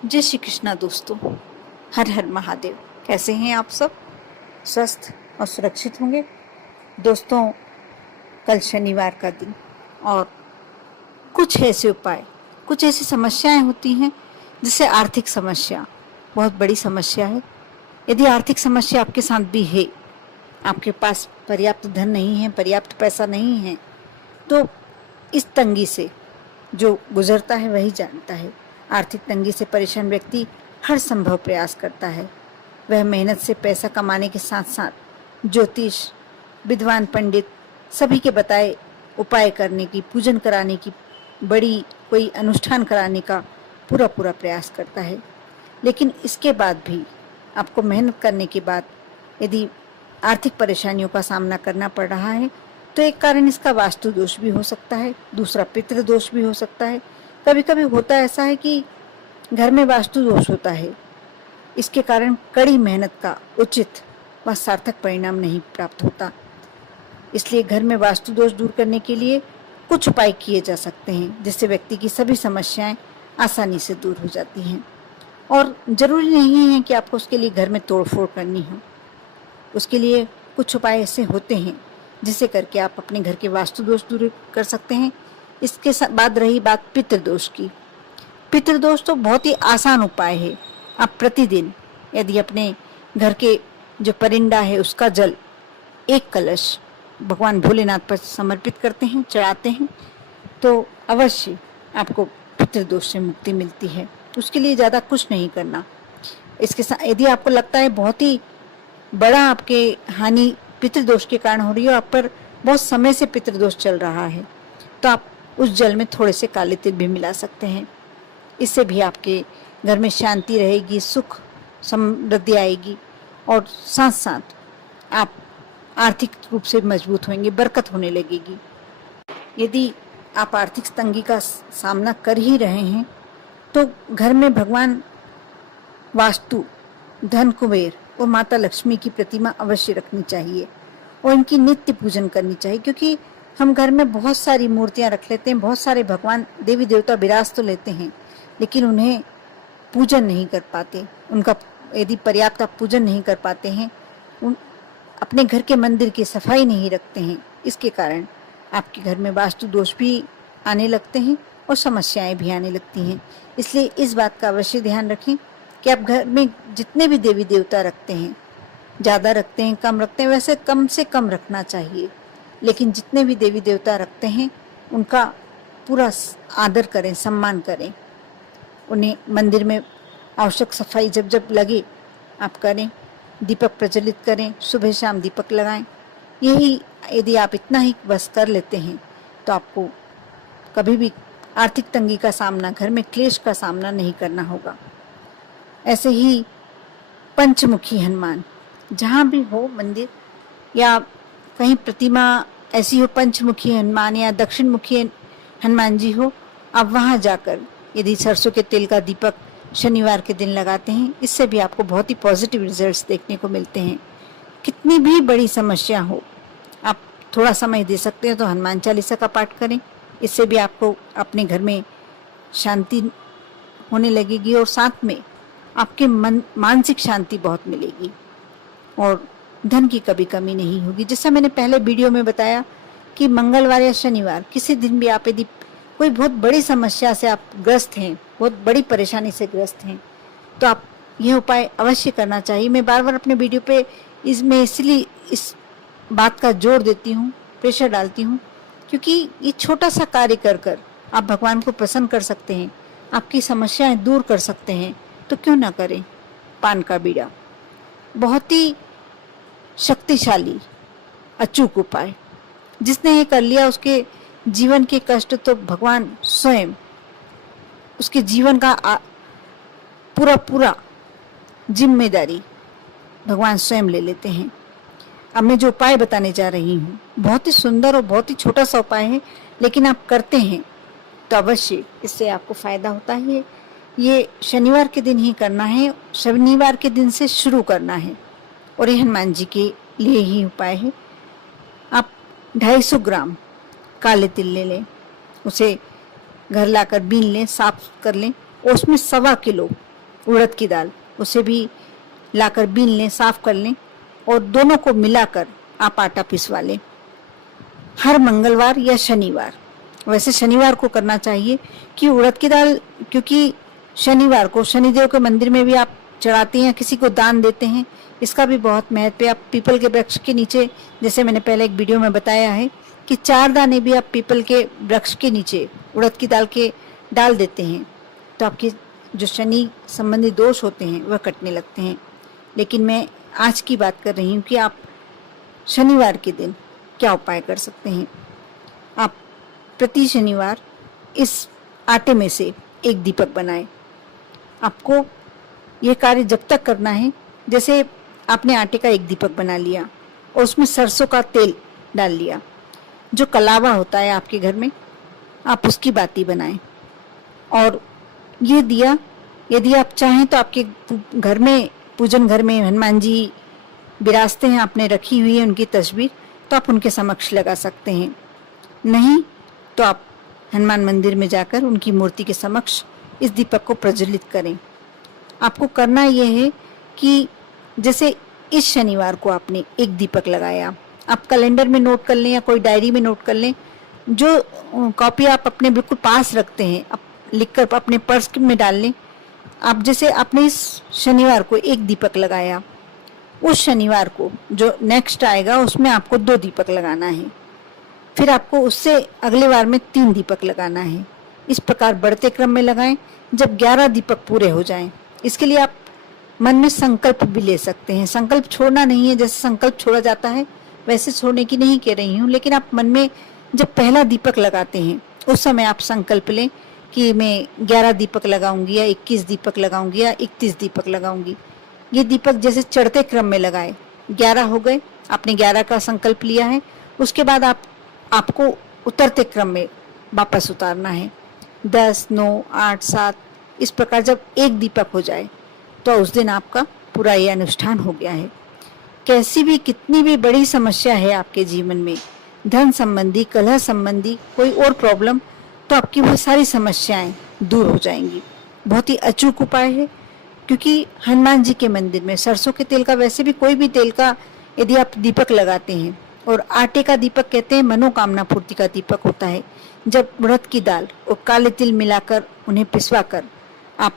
जय श्री कृष्णा दोस्तों। हर हर महादेव। कैसे हैं आप सब? स्वस्थ और सुरक्षित होंगे दोस्तों। कल शनिवार का दिन और कुछ ऐसे उपाय, कुछ ऐसी समस्याएं होती हैं जैसे आर्थिक समस्या बहुत बड़ी समस्या है। यदि आर्थिक समस्या आपके साथ भी है, आपके पास पर्याप्त धन नहीं है, पर्याप्त पैसा नहीं है, तो इस तंगी से जो गुजरता है वही जानता है। आर्थिक तंगी से परेशान व्यक्ति हर संभव प्रयास करता है। वह मेहनत से पैसा कमाने के साथ साथ ज्योतिष, विद्वान पंडित सभी के बताए उपाय करने की, पूजन कराने की, बड़ी कोई अनुष्ठान कराने का पूरा प्रयास करता है। लेकिन इसके बाद भी आपको मेहनत करने के बाद यदि आर्थिक परेशानियों का सामना करना पड़ रहा है तो एक कारण इसका वास्तु दोष भी हो सकता है, दूसरा पितृ दोष भी हो सकता है। कभी कभी होता ऐसा है कि घर में वास्तु दोष होता है, इसके कारण कड़ी मेहनत का उचित व सार्थक परिणाम नहीं प्राप्त होता। इसलिए घर में वास्तु दोष दूर करने के लिए कुछ उपाय किए जा सकते हैं जिससे व्यक्ति की सभी समस्याएं आसानी से दूर हो जाती हैं। और जरूरी नहीं है कि आपको उसके लिए घर में तोड़फोड़ करनी हो। उसके लिए कुछ उपाय ऐसे होते हैं जिसे करके आप अपने घर के वास्तु दोष दूर कर सकते हैं। इसके बाद रही बात पितृदोष की। पितृदोष तो बहुत ही आसान उपाय है। आप प्रतिदिन यदि अपने घर के जो परिंदा है उसका जल एक कलश भगवान भोलेनाथ पर समर्पित करते हैं, चढ़ाते हैं, तो अवश्य आपको पितृदोष से मुक्ति मिलती है। उसके लिए ज़्यादा कुछ नहीं करना। इसके साथ यदि आपको लगता है बहुत ही बड़ा आपके हानि पितृदोष के कारण हो रही है, आप पर बहुत समय से पितृदोष चल रहा है, तो आप उस जल में थोड़े से काले तिल भी मिला सकते हैं। इससे भी आपके घर में शांति रहेगी, सुख समृद्धि आएगी और साथ साथ आप आर्थिक रूप से मजबूत होंगे, बरकत होने लगेगी। यदि आप आर्थिक तंगी का सामना कर ही रहे हैं तो घर में भगवान वास्तु, धन कुबेर और माता लक्ष्मी की प्रतिमा अवश्य रखनी चाहिए और इनकी नित्य पूजन करनी चाहिए। क्योंकि हम घर में बहुत सारी मूर्तियां रख लेते हैं, बहुत सारे भगवान देवी देवता विराज तो लेते हैं, लेकिन उन्हें पूजन नहीं कर पाते। उनका यदि पर्याप्त आप पूजन नहीं कर पाते हैं, अपने घर के मंदिर की सफाई नहीं रखते हैं, इसके कारण आपके घर में वास्तु दोष भी आने लगते हैं और समस्याएं भी आने लगती हैं। इसलिए इस बात का अवश्य ध्यान रखें कि आप घर में जितने भी देवी देवता रखते हैं, ज़्यादा रखते हैं, कम रखते हैं, वैसे कम से कम रखना चाहिए, लेकिन जितने भी देवी देवता रखते हैं उनका पूरा आदर करें, सम्मान करें। उन्हें मंदिर में आवश्यक सफाई जब जब लगे आप करें, दीपक प्रज्वलित करें, सुबह शाम दीपक लगाएं। यही यदि आप इतना ही बस कर लेते हैं तो आपको कभी भी आर्थिक तंगी का सामना, घर में क्लेश का सामना नहीं करना होगा। ऐसे ही पंचमुखी हनुमान, जहाँ भी हो मंदिर या कहीं प्रतिमा ऐसी हो, पंचमुखी हनुमान या दक्षिण मुखी हनुमान जी हो, आप वहाँ जाकर यदि सरसों के तेल का दीपक शनिवार के दिन लगाते हैं, इससे भी आपको बहुत ही पॉजिटिव रिजल्ट्स देखने को मिलते हैं। कितनी भी बड़ी समस्या हो, आप थोड़ा समय दे सकते हैं तो हनुमान चालीसा का पाठ करें। इससे भी आपको अपने घर में शांति होने लगेगी और साथ में आपके मानसिक शांति बहुत मिलेगी और धन की कभी कमी नहीं होगी। जैसा मैंने पहले वीडियो में बताया कि मंगलवार या शनिवार किसी दिन भी आप यदि कोई बहुत बड़ी समस्या से आप ग्रस्त हैं, बहुत बड़ी परेशानी से ग्रस्त हैं, तो आप यह उपाय अवश्य करना चाहिए। मैं बार बार अपने वीडियो पे इसमें इसलिए इस बात का जोर देती हूँ, प्रेशर डालती हूँ, क्योंकि ये छोटा सा कार्य कर कर आप भगवान को प्रसन्न कर सकते हैं, आपकी समस्याएं दूर कर सकते हैं, तो क्यों ना करें। पान का बीड़ा बहुत ही शक्तिशाली अचूक उपाय, जिसने ये कर लिया उसके जीवन के कष्ट तो भगवान स्वयं उसके जीवन का पूरा जिम्मेदारी भगवान स्वयं ले लेते हैं। अब मैं जो उपाय बताने जा रही हूँ बहुत ही सुंदर और बहुत ही छोटा सा उपाय है, लेकिन आप करते हैं तो अवश्य इससे आपको फायदा होता है। ये शनिवार के दिन ही करना है, शनिवार के दिन से शुरू करना है और ये हनुमान जी के लिए ही उपाय है। आप 250 ग्राम काले तिल ले लें, उसे घर लाकर बीन लें, साफ कर लें और उसमें 1.25 किलो उड़द की दाल, उसे भी लाकर बीन लें, साफ कर लें और दोनों को मिलाकर आप आटा पिसवा लें हर मंगलवार या शनिवार। वैसे शनिवार को करना चाहिए कि उड़द की दाल, क्योंकि शनिवार को शनिदेव के मंदिर में भी आप चढ़ाते हैं, किसी को दान देते हैं, इसका भी बहुत महत्व है। आप पीपल के वृक्ष के नीचे, जैसे मैंने पहले एक वीडियो में बताया है कि 4 दाने भी आप पीपल के वृक्ष के नीचे उड़द की दाल के डाल देते हैं तो आपके जो शनि संबंधी दोष होते हैं वह कटने लगते हैं। लेकिन मैं आज की बात कर रही हूँ कि आप शनिवार के दिन क्या उपाय कर सकते हैं। आप प्रति शनिवार इस आटे में से एक दीपक बनाएं। आपको ये कार्य जब तक करना है, जैसे आपने आटे का एक दीपक बना लिया और उसमें सरसों का तेल डाल लिया, जो कलावा होता है आपके घर में, आप उसकी बाती बनाएं। और ये दिया, यदि आप चाहें तो आपके घर में, पूजन घर में हनुमान जी विराजते हैं, आपने रखी हुई है उनकी तस्वीर, तो आप उनके समक्ष लगा सकते हैं। नहीं तो आप हनुमान मंदिर में जाकर उनकी मूर्ति के समक्ष इस दीपक को प्रज्वलित करें। आपको करना यह है कि जैसे इस शनिवार को आपने एक दीपक लगाया, आप कैलेंडर में नोट कर लें या कोई डायरी में नोट कर लें, जो कॉपी आप अपने बिल्कुल पास रखते हैं, आप लिखकर अपने पर्स में डाल लें। आप जैसे आपने इस शनिवार को एक दीपक लगाया, उस शनिवार को जो नेक्स्ट आएगा उसमें आपको 2 दीपक लगाना है, फिर आपको उससे अगले वार में 3 दीपक लगाना है। इस प्रकार बढ़ते क्रम में लगाएं जब 11 दीपक पूरे हो जाएं। इसके लिए आप मन में संकल्प भी ले सकते हैं। संकल्प छोड़ना नहीं है, जैसे संकल्प छोड़ा जाता है वैसे छोड़ने की नहीं कह रही हूँ, लेकिन आप मन में जब पहला दीपक लगाते हैं उस समय आप संकल्प लें कि मैं 11 दीपक लगाऊंगी या 21 दीपक लगाऊंगी या 31 दीपक लगाऊंगी। ये दीपक जैसे चढ़ते क्रम में लगाए, 11 हो गए, आपने 11 का संकल्प लिया है, उसके बाद आपको उतरते क्रम में वापस उतारना है। 10, 9, 8, 7 इस प्रकार जब एक दीपक हो जाए तो उस दिन आपका पूरा ये अनुष्ठान हो गया है। कैसी भी, कितनी भी बड़ी समस्या है आपके जीवन में, धन संबंधी, कलह संबंधी, कोई और प्रॉब्लम, तो आपकी वो सारी समस्याएं दूर हो जाएंगी। बहुत ही अचूक उपाय है, क्योंकि हनुमान जी के मंदिर में सरसों के तेल का, वैसे भी कोई भी तेल का यदि आप दीपक लगाते हैं, और आटे का दीपक कहते हैं मनोकामना पूर्ति का दीपक होता है। जब उड़द की दाल और काले तिल मिलाकर उन्हें पिसवा कर आप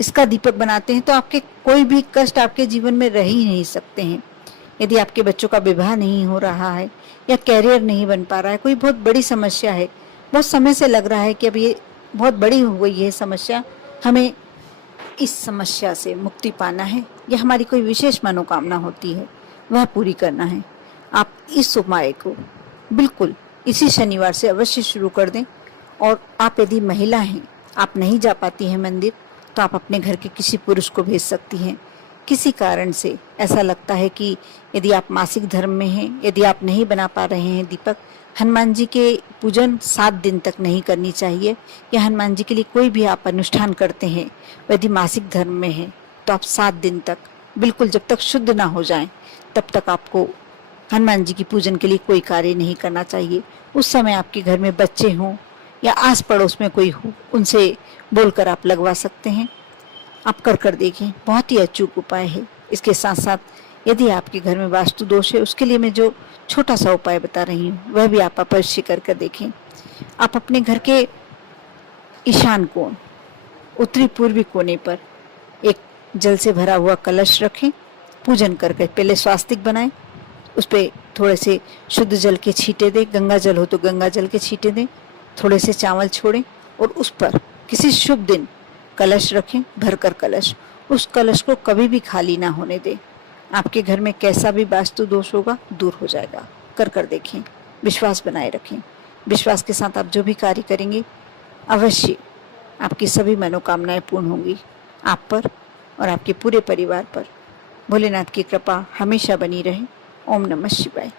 इसका दीपक बनाते हैं तो आपके कोई भी कष्ट आपके जीवन में रह ही नहीं सकते हैं। यदि आपके बच्चों का विवाह नहीं हो रहा है या कैरियर नहीं बन पा रहा है, कोई बहुत बड़ी समस्या है, बहुत समय से लग रहा है कि अब ये बहुत बड़ी हो गई है समस्या, हमें इस समस्या से मुक्ति पाना है या हमारी कोई विशेष मनोकामना होती है वह पूरी करना है, आप इस उपाय को बिल्कुल इसी शनिवार से अवश्य शुरू कर दें। और आप यदि महिला हैं, आप नहीं जा पाती हैं मंदिर, तो आप अपने घर के किसी पुरुष को भेज सकती हैं। किसी कारण से ऐसा लगता है कि यदि आप मासिक धर्म में हैं, यदि आप नहीं बना पा रहे हैं दीपक, हनुमान जी के पूजन 7 दिन तक नहीं करनी चाहिए, या हनुमान जी के लिए कोई भी आप अनुष्ठान करते हैं, यदि मासिक धर्म में है तो आप 7 दिन तक बिल्कुल जब तक शुद्ध ना हो जाएं तब तक आपको हनुमान जी की पूजन के लिए कोई कार्य नहीं करना चाहिए। उस समय आपके घर में बच्चे हों या आस पड़ोस में कोई हो, उनसे बोलकर आप लगवा सकते हैं। आप कर देखें, बहुत ही अचूक उपाय है। इसके साथ साथ यदि आपके घर में वास्तु दोष है, उसके लिए मैं जो छोटा सा उपाय बता रही हूँ वह भी आप अवश्य कर देखें। आप अपने घर के ईशान कोण, उत्तरी पूर्वी कोने पर एक जल से भरा हुआ कलश रखें। पूजन करके पहले स्वास्तिक बनाएं, उस पर थोड़े से शुद्ध जल के छींटे दें, गंगा जल हो तो गंगा जल के छींटे दें, थोड़े से चावल छोड़ें और उस पर किसी शुभ दिन कलश रखें, भरकर कलश। उस कलश को कभी भी खाली ना होने दें। आपके घर में कैसा भी वास्तु दोष होगा दूर हो जाएगा। कर देखें, विश्वास बनाए रखें। विश्वास के साथ आप जो भी कार्य करेंगे अवश्य आपकी सभी मनोकामनाएं पूर्ण होंगी। आप पर और आपके पूरे परिवार पर भोलेनाथ की कृपा हमेशा बनी रहे। ओम नमः शिवाय।